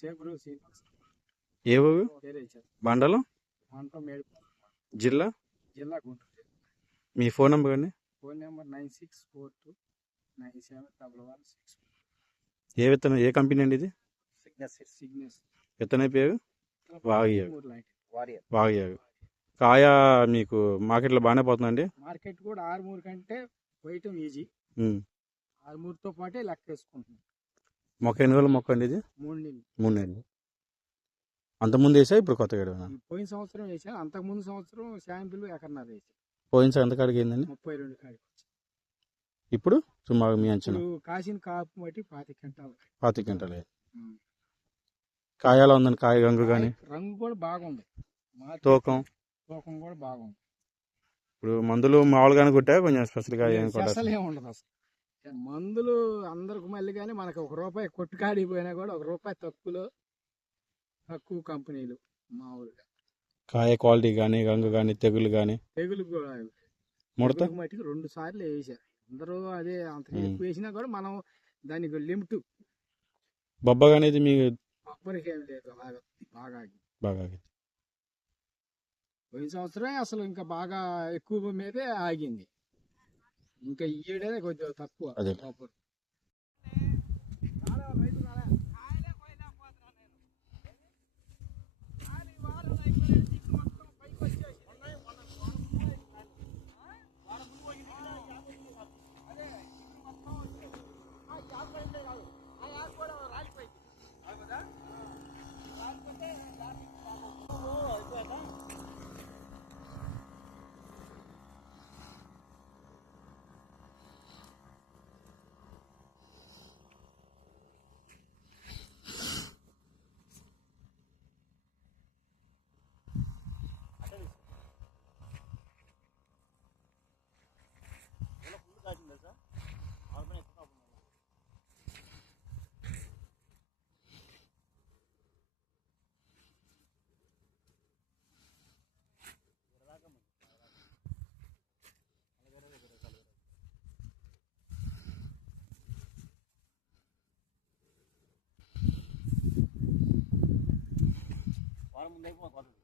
సేబ్రు శ్రీనివాస్. ఏ ఊరు? మండలం జిల్లా జిల్లా గుంటూరు. మీ ఫోన్ నెంబర్ అండి? Phone number 9642971164. ఏ విత్తనం, ఏ కంపెనీ అండి ఇది? సిగ్నస్. విత్తనం పేరు వాగియారు. కాయ మీకు మార్కెట్లో బాగానే పోతుందండి? మార్కెట్ కూడా ఆరుమూరు కంటే పోయటం ఈజీ. ఆరుమూరుతో పాటే లెక్క వేసుకుంటున్నాం. మొక్క ఎన్ని రోజుల మొక్క అండి ఇది? 3 నెలలు. అంతకుముందు వేసా, ఇప్పుడు కొత్తగా పోయిన సంవత్సరం వేసాను. అంతకుముందు సంవత్సరం శాంపిల్ ఎకరన్నర వేసాను. పోయిన ఎంత కాడికి అయిందండి? 32 కాడికి. ఇప్పుడు సుమారు మీ అంచనా? కాసిన కాపు బట్టి 25 క్వింటాలు. 25 క్వింటాలు. కాయలా ఉందండి? కాయ రంగు కానీ రంగు కూడా బాగుంది. తూకం కూడా బాగుంది. ఇప్పుడు మందులు మామూలుగానే కొట్టా, కొంచెం స్పెషల్గా అసలు ఏముండదు. అసలు మందులు అందరికి మళ్ళీ కానీ మనకు ₹1 కొట్టు కాడిపోయినా కూడా ₹1 తక్కువ కంపెనీలు మామూలుగా. కాయ క్వాలిటీ కానీ, రంగు కానీ, తెగులు కానీ. తెగులు కూడా ముడత మట్టికి 2 సార్లు వేసారు అందరూ. అదే అంత ఎక్కువ వేసినా కూడా మనం దానికి లిమిట్. బొబ్బగా అనేది మీ బొబ్బరికి ఏమి లేదు, బాగా బాగా పోయిన సంవత్సరం అసలు ఇంకా బాగా ఎక్కువ మీదే ఆగింది. ఇంకా ఈ ఏడే కొంచెం తక్కువ. వారం ముందు అయిపోతుంది.